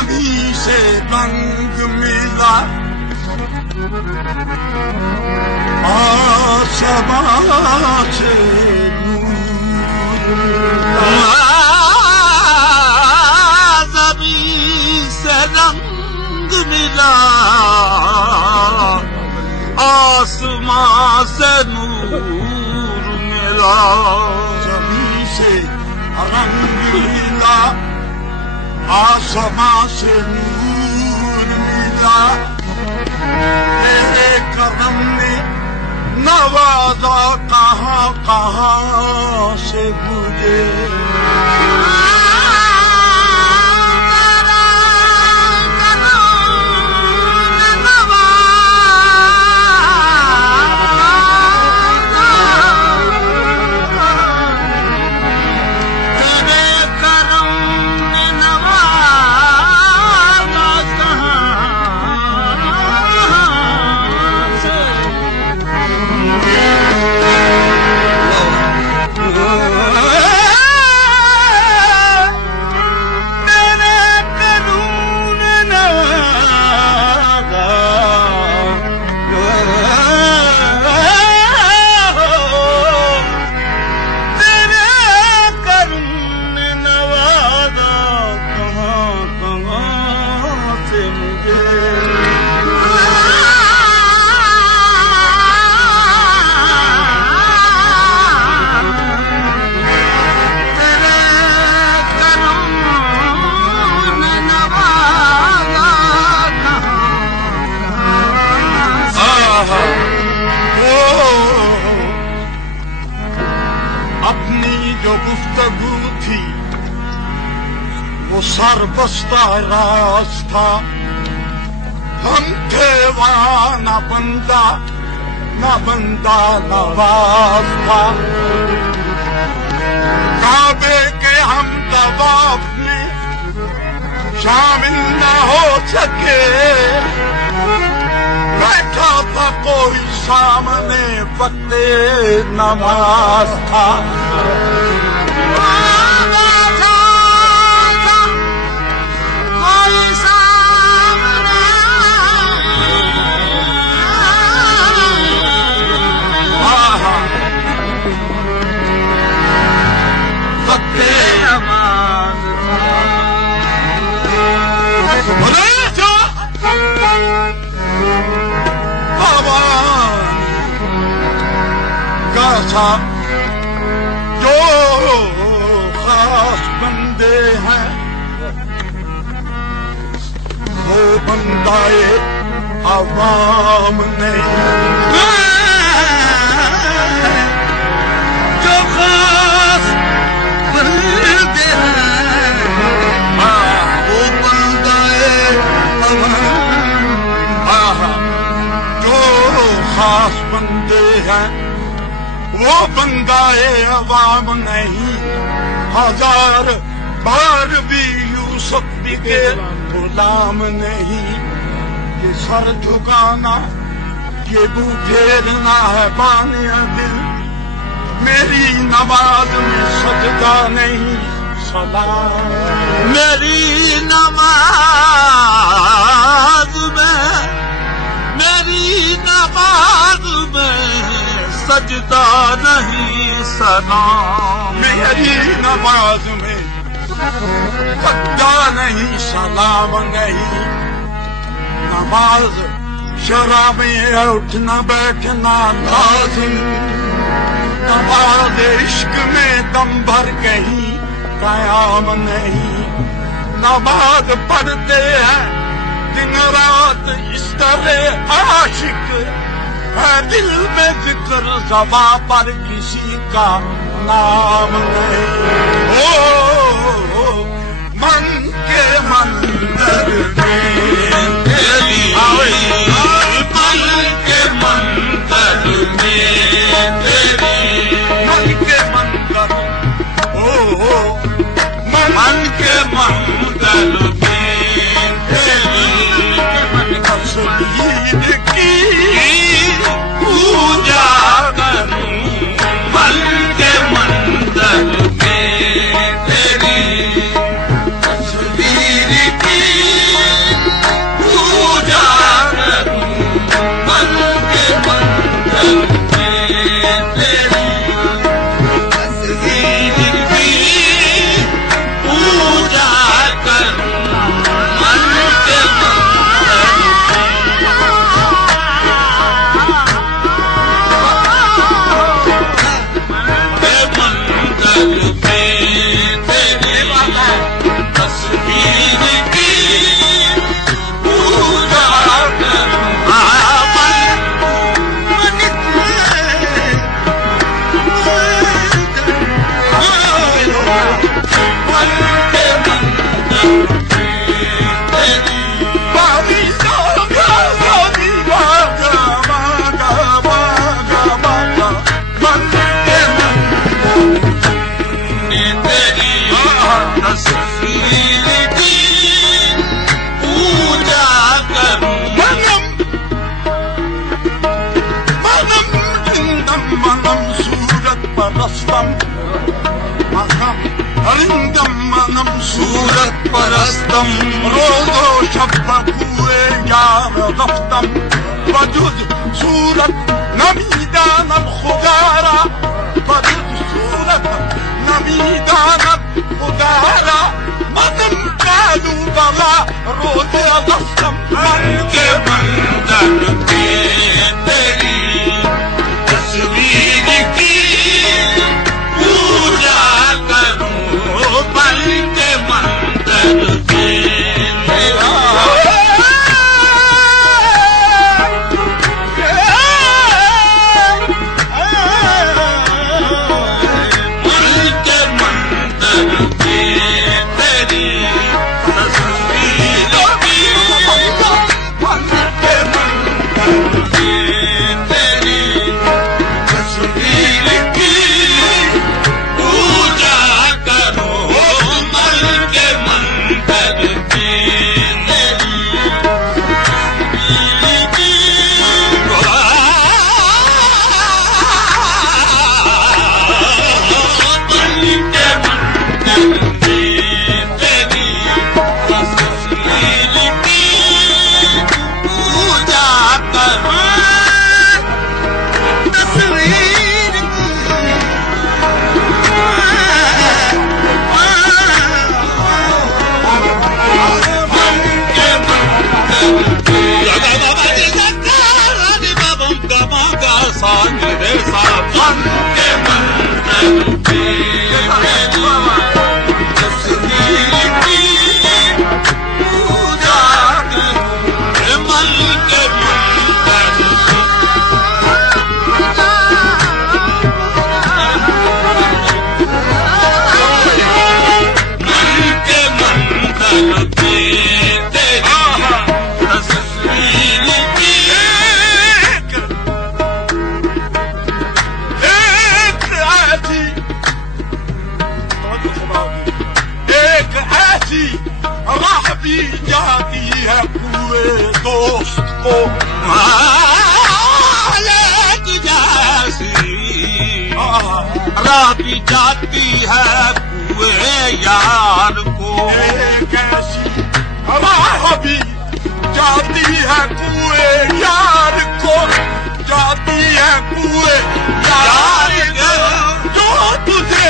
जमी से रंग मिला, आसमां से नूर मिला। जमी से रंग मिला, आसमां से नूर मिला। जमी से रंग मिला, आसमां से नूर मिला। तेरे करम ने नवाजा कहाँ कहाँ से मुझे। जो गुफ्तगू थी वो सरबस्ता राज था। हम थे वहाँ न बंदा नवाज था। काबे के हम तवाफ में शामिल न हो सके। बैठा था कोई सामने वक्ते नमाज था। जो खास बंदे हैं वो बंदाए अवाम नहीं। जो खास बंदे हैं वो बंदाए अवाम। जो खास बंदे हैं वो बंदाए अवाम नहीं। हजार बार भी यूसुफ बिके गुलाम नहीं। ये सर झुकाना ये मुंह फेरना है बानिया दिल। मेरी नमाज में सजदा नहीं सलाम। मेरी नमाज में सजदा नहीं सलाम। मेरी नमाज में सजदा नहीं सलाम नहीं। नमाज शराब में उठना बैठना लाजिम। नमाज इश्क में दम भर कहीं कयाम नहीं। नमाज पढ़ते हैं दिन रात इस तरह आशिक है। दिल में जिक्र ज़बां पर किसी का नाम नहीं। ओ मन के मंदिर में तेरी मन के मंदिर में तेरी मन के मंदिर। ओ मन के मंदिर में तेरी तस्वीर की पूजा करूं। मन के मंदिर में सूरत परस्तम रोज़ो शब कुए यार रफ्तम वजुद सूरत नमीदानम खुदारा वजुद सूरत नमीदानम खुदारा मदम कालू बला रोज़े रफ्तम मन के बंधन के तेरी तस्वीर की पूजा करूं बन के मंदिर से मेरा मन के मंदिर से तेरी तस्वीर की मन के मंदिर से तेरी तस्वीर की पूजा करो मन के मंदिर की मेरी जाती है पूरे दोस्त को राती जाती है पूरे यार को कैसी राह भी जाती है पूरे यार को जाती है पूरे यार को जो तुझे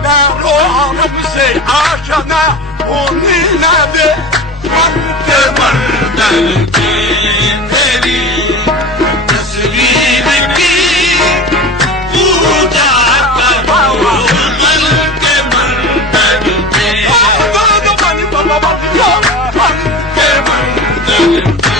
दारो आलम से आशना होने न दे मन के मंदिर की तेरी तस्वीर की पूजा करो मन के मंदिर की मन के मंदिर की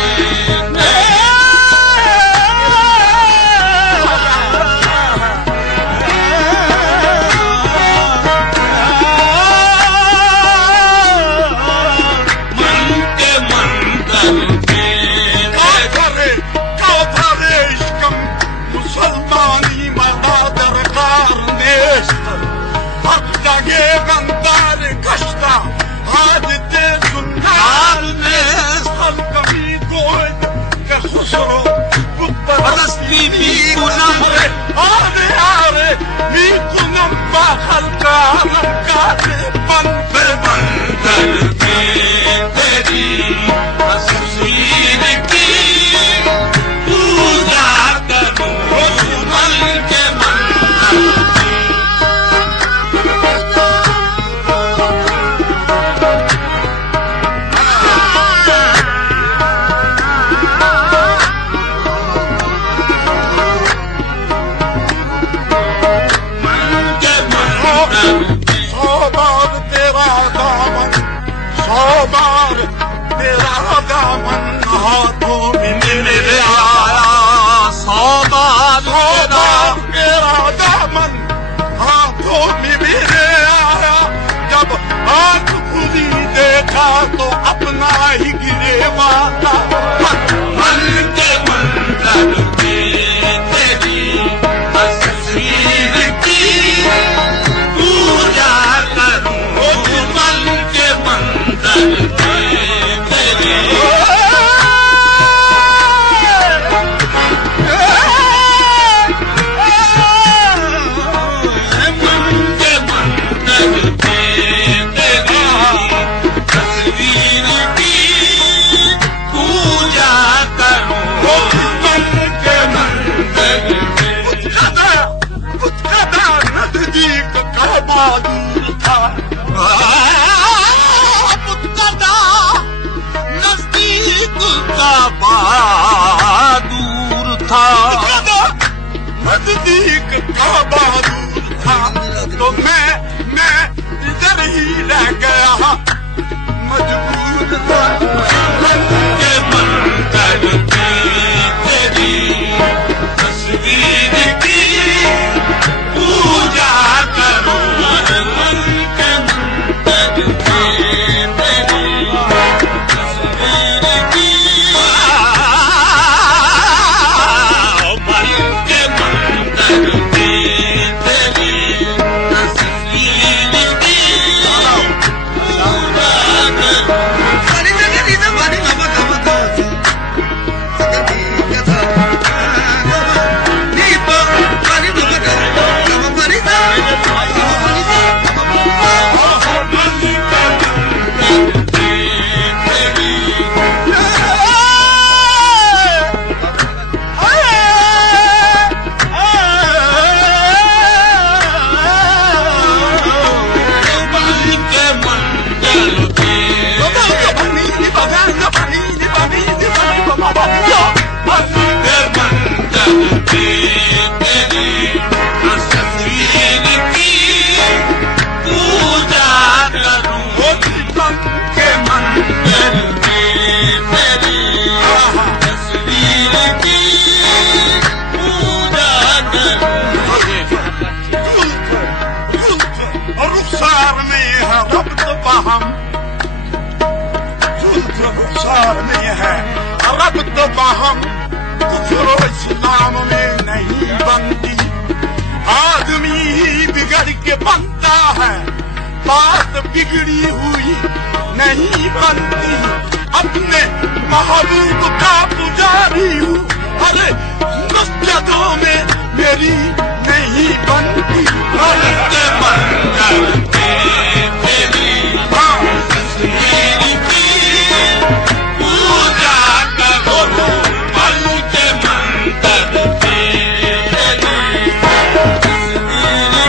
देखा माता मन के मंदिर में तेरी तस्वीर की पूजा करूं मन के मंदिर में तेरी दूर था नजदीक का बहादुर था नजदीक का बहादुर था तो मैं इधर ही रह गया मजबूर था के मंदिर में तेरी तस्वीर की पूजा करूं मन के मंदिर में तेरी तस्वीर की मन के मंदिर में तेरी तस्वीर की पूजा रब्त बहम कुफर इस्लाम में नहीं बनती आदमी ही बिगड़ के बनता है बात बिगड़ी हुई नहीं बनती अपने महबूब का पुजारी हूँ अरे मस्जिदों में मेरी नहीं बनती रब्त मंदिर में तेरी तस्वीर की पूजा करो मन के मंदिर में तेरी तस्वीर की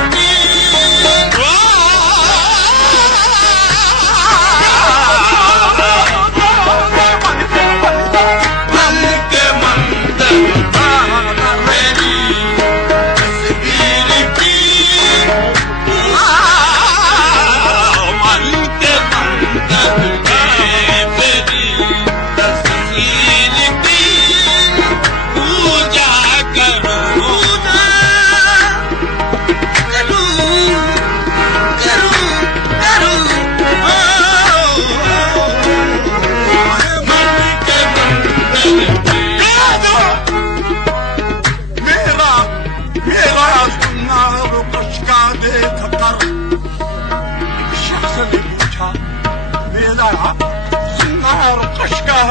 मन के मंदिर में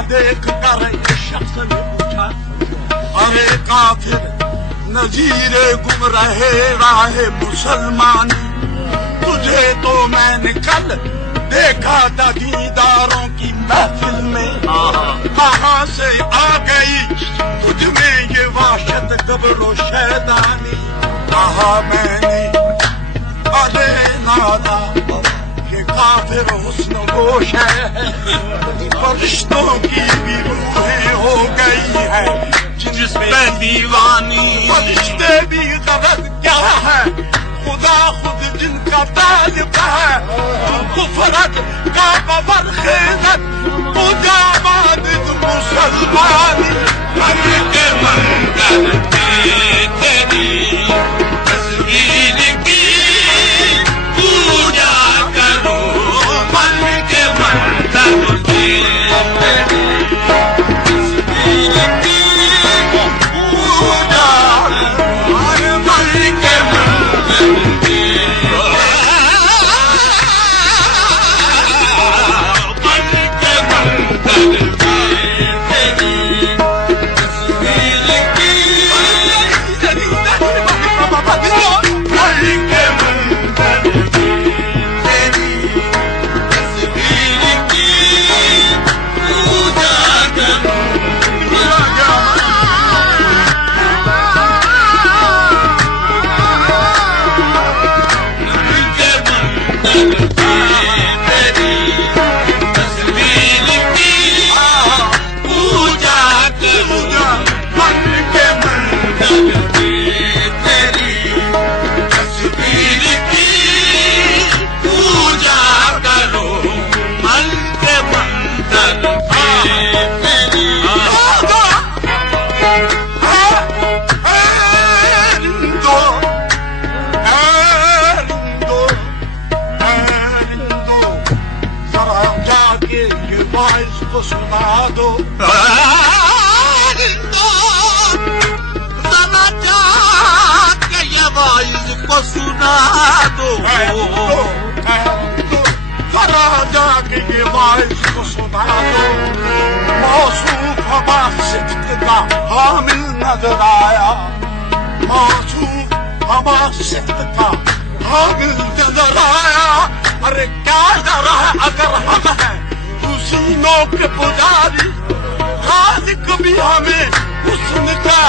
देख कर शख्स ने पूछा अरे काफिर नजीरे गुम रहे राहे मुसलमानी तुझे तो मैंने कल देखा था दीदारों की महफिल में कहाँ से आ गई तुझ में ये वाशत कब्रो शैतानी कहा मैंने अरे नादा ये काफिर हुस्न गोश है फरिश्तों की भी रूहें हो गई है जिस पे दीवानी फरिश्ते भी गरज क्या है खुदा खुद जिनका तालिब है कुफरत का बबर खेजत पूजा मादिद मुसलमानी मन के मंदिर में तेरी तस्वीर की पूजा करो मन के मंदिर में को सुना दो। जरा जाके ये वाइज को सुना दो। जरा जाके ये वाइज को सुना दो। मौसूफ हवा सिफ्त का हामिल नजर आया। मौसूफ हवा सिफ्त का हामिल नजर आया। अरे क्या डरा अगर हम हैं हुस्नों के पुजारी, खालिक भी हमें हुस्न का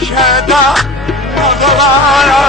शहदा नजर आया।